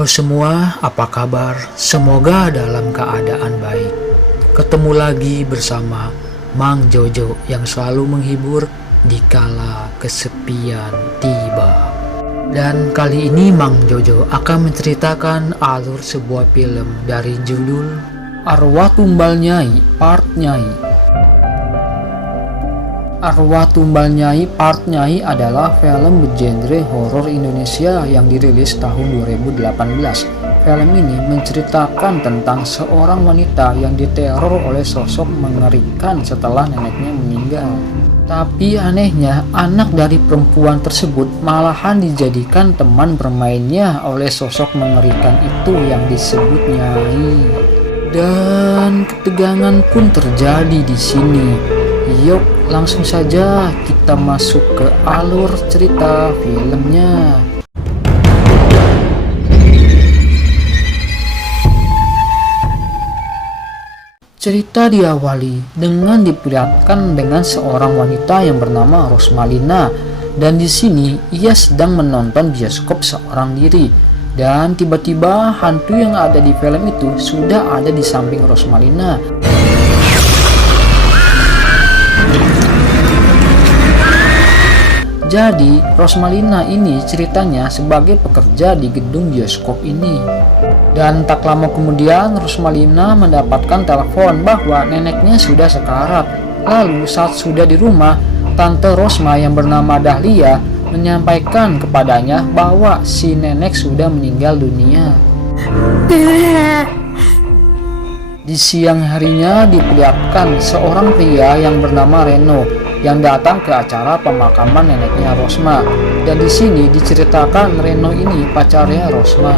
Halo semua, apa kabar? Semoga dalam keadaan baik. Ketemu lagi bersama Mang Jojo yang selalu menghibur di kala kesepian tiba. Dan kali ini Mang Jojo akan menceritakan alur sebuah film dari judul Arwah Tumbal Nyai Part Nyai. Arwah Tumbal Nyai Part Nyai adalah film bergenre horor Indonesia yang dirilis tahun 2018. Film ini menceritakan tentang seorang wanita yang diteror oleh sosok mengerikan setelah neneknya meninggal. Tapi anehnya, anak dari perempuan tersebut malahan dijadikan teman bermainnya oleh sosok mengerikan itu yang disebut Nyai. Dan ketegangan pun terjadi di sini. Yuk, langsung saja kita masuk ke alur cerita filmnya. Cerita diawali dengan diperlihatkan dengan seorang wanita yang bernama Rosmalina, dan di sini ia sedang menonton bioskop seorang diri. Dan tiba-tiba hantu yang ada di film itu sudah ada di samping Rosmalina. Jadi, Rosmalina ini ceritanya sebagai pekerja di gedung bioskop ini. Dan tak lama kemudian, Rosmalina mendapatkan telepon bahwa neneknya sudah sekarat. Lalu saat sudah di rumah, Tante Rosma yang bernama Dahlia menyampaikan kepadanya bahwa si nenek sudah meninggal dunia. Di siang harinya diperlihatkan seorang pria yang bernama Reno yang datang ke acara pemakaman neneknya Rosma. Dan di sini diceritakan Reno ini pacarnya Rosma.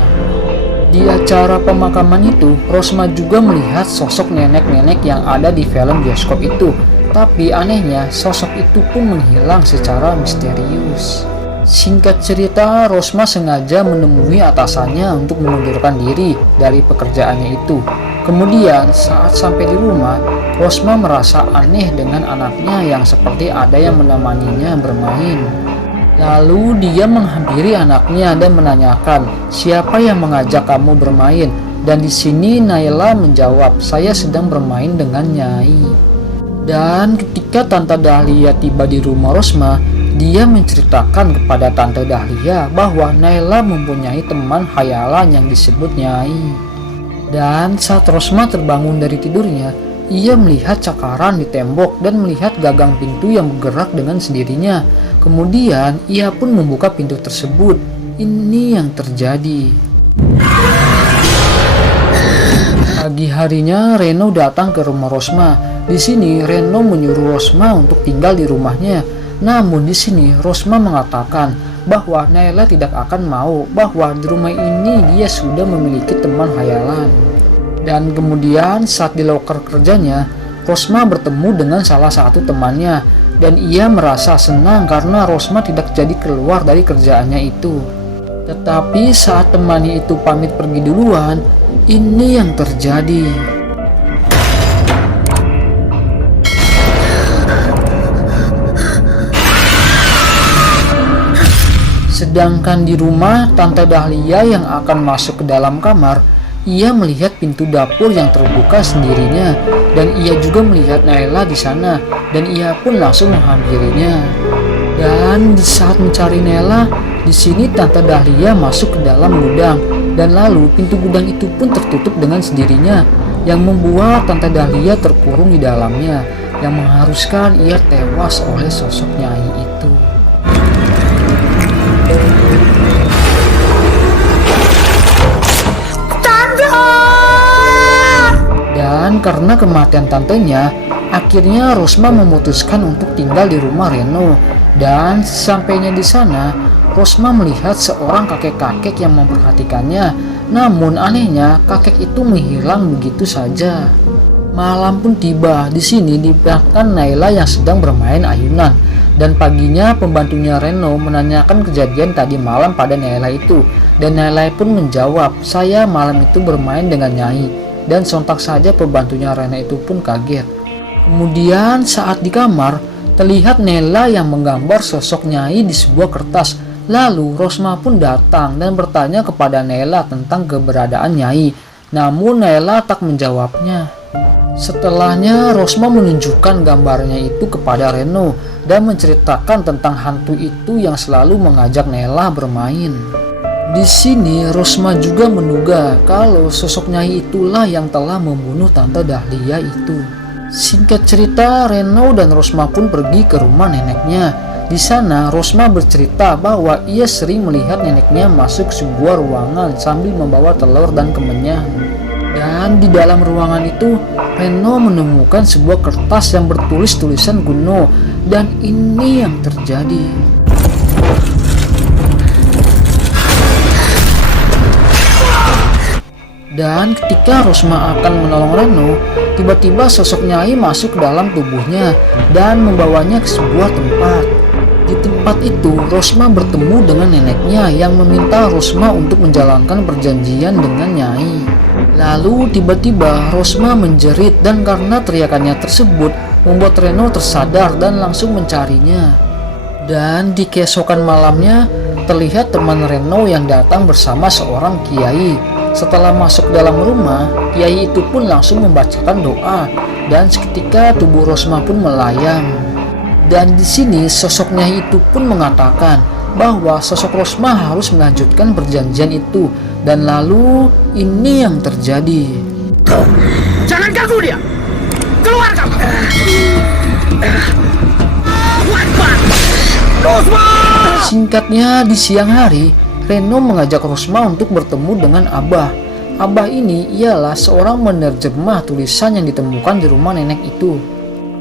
Di acara pemakaman itu, Rosma juga melihat sosok nenek-nenek yang ada di film bioskop itu. Tapi anehnya, sosok itu pun menghilang secara misterius. Singkat cerita, Rosma sengaja menemui atasannya untuk mengundurkan diri dari pekerjaannya itu. Kemudian saat sampai di rumah, Rosma merasa aneh dengan anaknya yang seperti ada yang menemaninya bermain. Lalu dia menghampiri anaknya dan menanyakan, "Siapa yang mengajak kamu bermain?" Dan di sini Naila menjawab, "Saya sedang bermain dengan Nyai." Dan ketika Tante Dahlia tiba di rumah Rosma, dia menceritakan kepada Tante Dahlia bahwa Naila mempunyai teman khayalan yang disebut Nyai. Dan saat Rosma terbangun dari tidurnya, ia melihat cakaran di tembok dan melihat gagang pintu yang bergerak dengan sendirinya. Kemudian ia pun membuka pintu tersebut. Ini yang terjadi. Pagi harinya Reno datang ke rumah Rosma. Di sini Reno menyuruh Rosma untuk tinggal di rumahnya. Namun di sini Rosma mengatakan bahwa Naila tidak akan mau, bahwa di rumah ini dia sudah memiliki teman khayalan. Dan kemudian saat di loker kerjanya, Rosma bertemu dengan salah satu temannya, dan ia merasa senang karena Rosma tidak jadi keluar dari kerjaannya itu. Tetapi saat temannya itu pamit pergi duluan, ini yang terjadi. Sedangkan di rumah Tante Dahlia yang akan masuk ke dalam kamar, ia melihat pintu dapur yang terbuka sendirinya, dan ia juga melihat Naila di sana, dan ia pun langsung menghampirinya. Dan di saat mencari Naila, di sini Tante Dahlia masuk ke dalam gudang, dan lalu pintu gudang itu pun tertutup dengan sendirinya, yang membuat Tante Dahlia terkurung di dalamnya, yang mengharuskan ia tewas oleh sosok Nyai itu. Dan karena kematian tantenya, akhirnya Rosma memutuskan untuk tinggal di rumah Reno. Dan sampainya di sana, Rosma melihat seorang kakek-kakek yang memperhatikannya. Namun anehnya, kakek itu menghilang begitu saja. Malam pun tiba. Di sini diperlihatkan Naila yang sedang bermain ayunan. Dan paginya pembantunya Reno menanyakan kejadian tadi malam pada Naila itu. Dan Naila pun menjawab, "Saya malam itu bermain dengan Nyai." Dan sontak saja pembantunya Reno itu pun kaget. Kemudian saat di kamar, terlihat Naila yang menggambar sosok Nyai di sebuah kertas. Lalu Rosma pun datang dan bertanya kepada Nela tentang keberadaan Nyai. Namun Nela tak menjawabnya. Setelahnya Rosma menunjukkan gambarnya itu kepada Reno dan menceritakan tentang hantu itu yang selalu mengajak Nela bermain. Di sini Rosma juga menduga kalau sosok Nyai itulah yang telah membunuh Tante Dahlia itu. Singkat cerita, Reno dan Rosma pun pergi ke rumah neneknya. Di sana Rosma bercerita bahwa ia sering melihat neneknya masuk sebuah ruangan sambil membawa telur dan kemenyan. Dan di dalam ruangan itu, Reno menemukan sebuah kertas yang bertulis tulisan kuno, dan ini yang terjadi. Dan ketika Rosma akan menolong Reno, tiba-tiba sosok Nyai masuk ke dalam tubuhnya dan membawanya ke sebuah tempat. Di tempat itu, Rosma bertemu dengan neneknya yang meminta Rosma untuk menjalankan perjanjian dengan Nyai. Lalu tiba-tiba Rosma menjerit dan karena teriakannya tersebut membuat Reno tersadar dan langsung mencarinya. Dan di keesokan malamnya terlihat teman Reno yang datang bersama seorang kiai. Setelah masuk ke dalam rumah, kiai itu pun langsung membacakan doa dan seketika tubuh Rosma pun melayang. Dan di sini sosoknya itu pun mengatakan bahwa sosok Rosma harus melanjutkan perjanjian itu, dan lalu ini yang terjadi. Jangan ganggu dia. Keluar kamu. Rosma! Singkatnya, di siang hari Reno mengajak Rosma untuk bertemu dengan Abah. Abah ini ialah seorang menerjemah tulisan yang ditemukan di rumah nenek itu.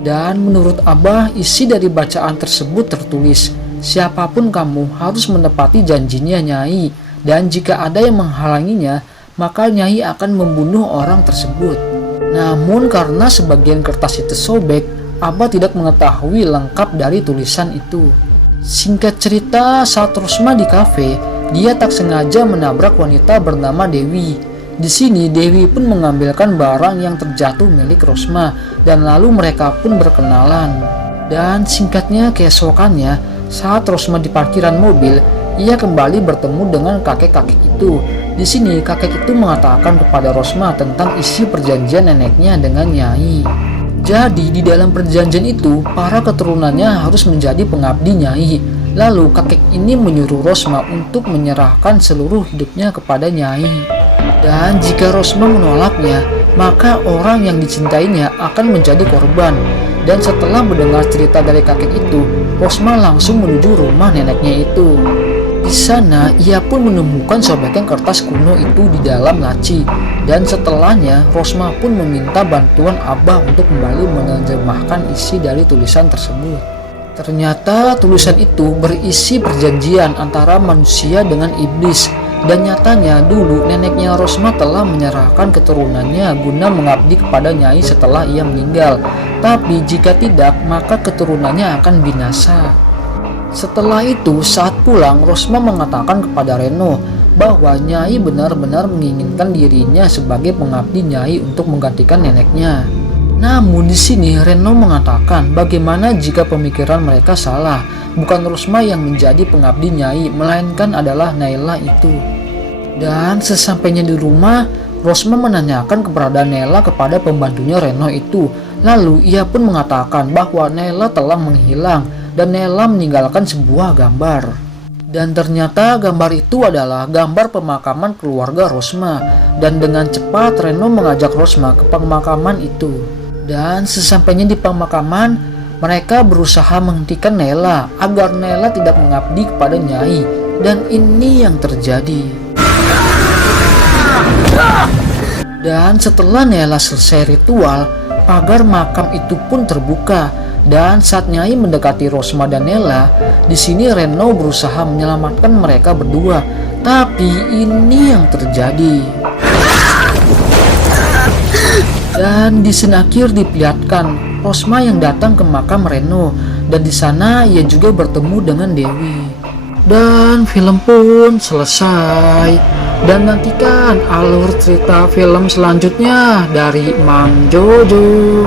Dan menurut Abah, isi dari bacaan tersebut tertulis, siapapun kamu harus menepati janjinya Nyai, dan jika ada yang menghalanginya, maka Nyai akan membunuh orang tersebut. Namun karena sebagian kertas itu sobek, Abah tidak mengetahui lengkap dari tulisan itu. Singkat cerita, saat Rosma di kafe, dia tak sengaja menabrak wanita bernama Dewi. Di sini Dewi pun mengambilkan barang yang terjatuh milik Rosma dan lalu mereka pun berkenalan. Dan singkatnya keesokannya, saat Rosma di parkiran mobil, ia kembali bertemu dengan kakek-kakek itu. Di sini kakek itu mengatakan kepada Rosma tentang isi perjanjian neneknya dengan Nyai. Jadi di dalam perjanjian itu, para keturunannya harus menjadi pengabdi Nyai. Lalu kakek ini menyuruh Rosma untuk menyerahkan seluruh hidupnya kepada Nyai. Dan jika Rosma menolaknya, maka orang yang dicintainya akan menjadi korban. Dan setelah mendengar cerita dari kakek itu, Rosma langsung menuju rumah neneknya itu. Di sana, ia pun menemukan sobekan kertas kuno itu di dalam laci. Dan setelahnya, Rosma pun meminta bantuan Abah untuk kembali menerjemahkan isi dari tulisan tersebut. Ternyata tulisan itu berisi perjanjian antara manusia dengan iblis. Dan nyatanya dulu neneknya Rosma telah menyerahkan keturunannya guna mengabdi kepada Nyai setelah ia meninggal. Tapi jika tidak, maka keturunannya akan binasa. Setelah itu, saat pulang, Rosma mengatakan kepada Reno bahwa Nyai benar-benar menginginkan dirinya sebagai pengabdi Nyai untuk menggantikan neneknya. Namun di sini Reno mengatakan bagaimana jika pemikiran mereka salah. Bukan Rosma yang menjadi pengabdi Nyai, melainkan adalah Nela itu. Dan sesampainya di rumah, Rosma menanyakan keberadaan Nela kepada pembantunya Reno itu. Lalu ia pun mengatakan bahwa Nela telah menghilang dan Nela meninggalkan sebuah gambar. Dan ternyata gambar itu adalah gambar pemakaman keluarga Rosma. Dan dengan cepat Reno mengajak Rosma ke pemakaman itu. Dan sesampainya di pemakaman, mereka berusaha menghentikan Nela agar Nela tidak mengabdi kepada Nyai, dan ini yang terjadi. Dan setelah Nela selesai ritual, pagar makam itu pun terbuka. Dan saat Nyai mendekati Rosma dan Nela, di sini Reno berusaha menyelamatkan mereka berdua, tapi ini yang terjadi. Dan di scene akhir diperlihatkan Rosma yang datang ke makam Reno, dan di sana ia juga bertemu dengan Dewi. Dan film pun selesai. Dan nantikan alur cerita film selanjutnya dari Mang Jojo.